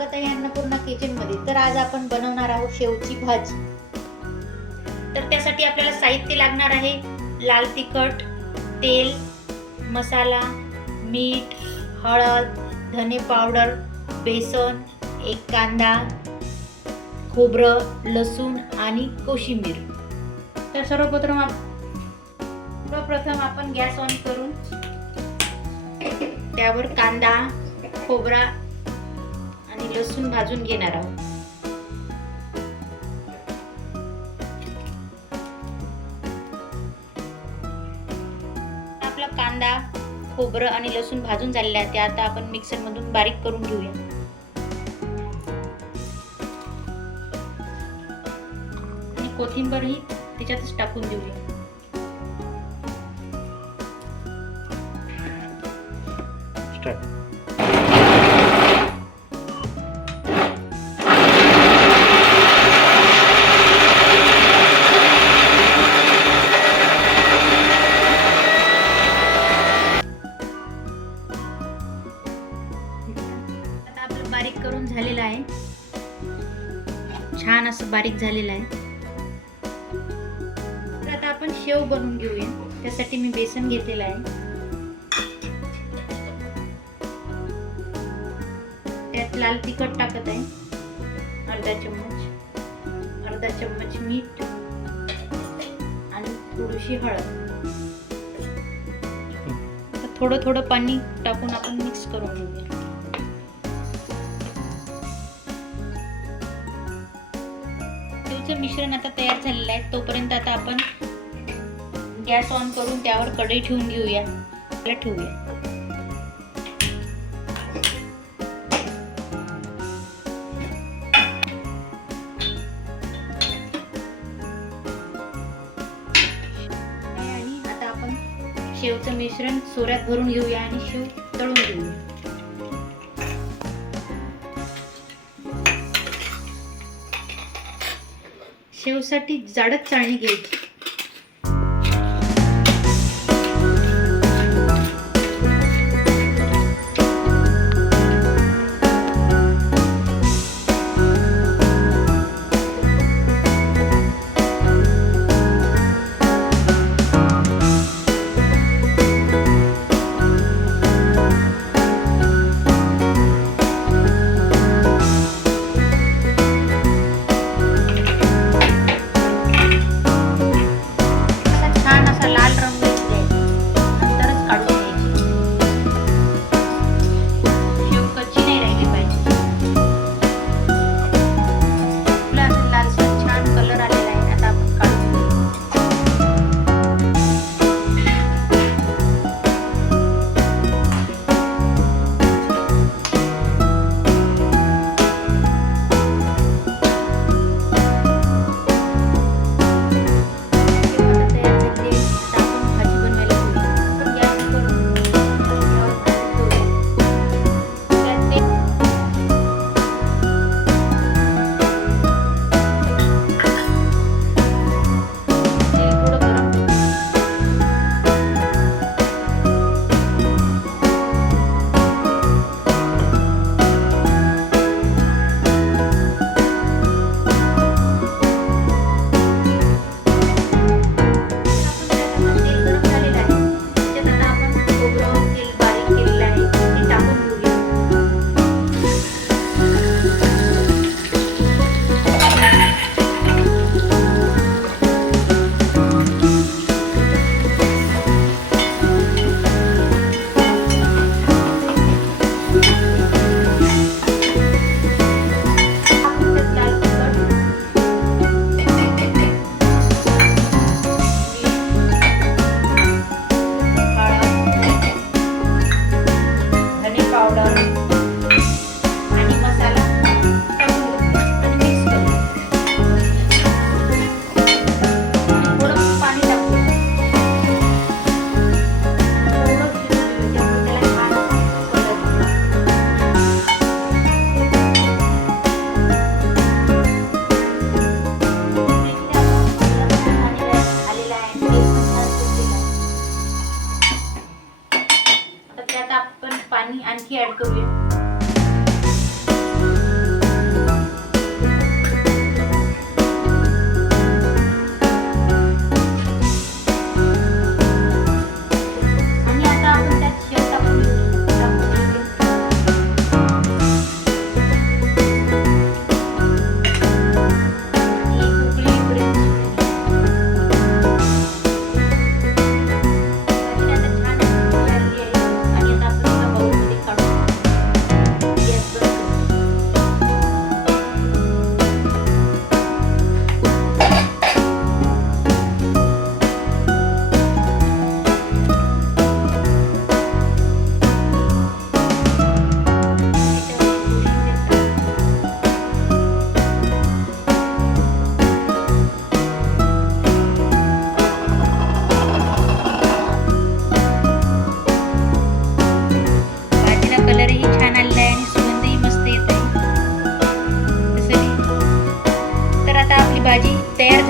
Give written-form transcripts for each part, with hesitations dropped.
स्वागत आहे अन्नपूर्णा किचन मध्ये। तर आज आपण बनवणार आहोत शेवची भाजी। तर त्यासाठी आपल्याला साहित्य लागणार आहे लाल तिखट, तेल, मसाला, मीठ, हळद, धने पावडर, बेसन, एक कांदा, खोबरं, लसूण आणि कोशिंबीर। तर सर्वप्रथम आपण गॅस ऑन करून त्यावर कांदा, खोबरा आणि लसूण भाजून घेणार आहोत। आपला कांदा, खोबरं आणि लसूण भाजून झालेला आहे, ते आता आपण मिक्सर मधून बारीक करून घेऊया। आणि कोथिंबीर ही त्याच्यातच टाकून देऊया। बारीक करून झालेला आहे, छान असं बारीक झालेलं आहे। तर आता आपण शेव बनवून घेऊया। त्यासाठी मी बेसन घेतलेलं आहे, त्यात लाल तिखट टाकत आहे अर्धा चम्मच मीठ आणि थोडीशी हळद। थोडं पाणी टाकून आपण मिक्स करून घेऊया। मिश्रण आता तयार झालेलं आहे। तोपर्यंत आता आपण गॅस ऑन करून त्यावर कढई ठेवून घेऊया। आणि आता आपण शेवचं मिश्रण सोऱ्यात भरून घेऊया आणि शेव तळून घेऊया। शेवसाठी जाडच चाळणी घ्यायची।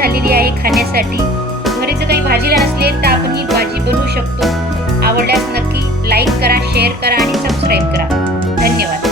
झालेली आहे खाण्यासाठी. घरी जर काही भाजीला नसले तर आपण ही भाजी बनवू शकतो. आवडल्यास नक्की लाईक करा, शेअर करा आणि सबस्क्राईब करा. धन्यवाद.